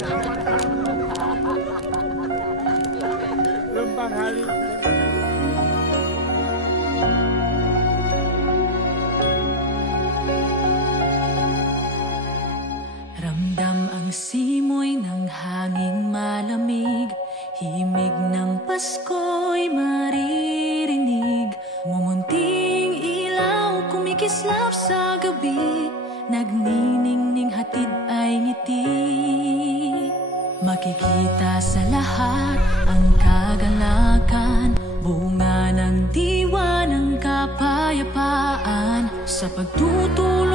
Lembang hari. Ramdam ang simoy ng hanging malamig, himig ng Pasko'y maririnig. Mumunting ilaw kumikislap sa gabi, nagniningning hatid ay ngiti. Makikita sa lahat ang kagalakan, bunga ng diwa ng kapayapaan. Sa pagtutulong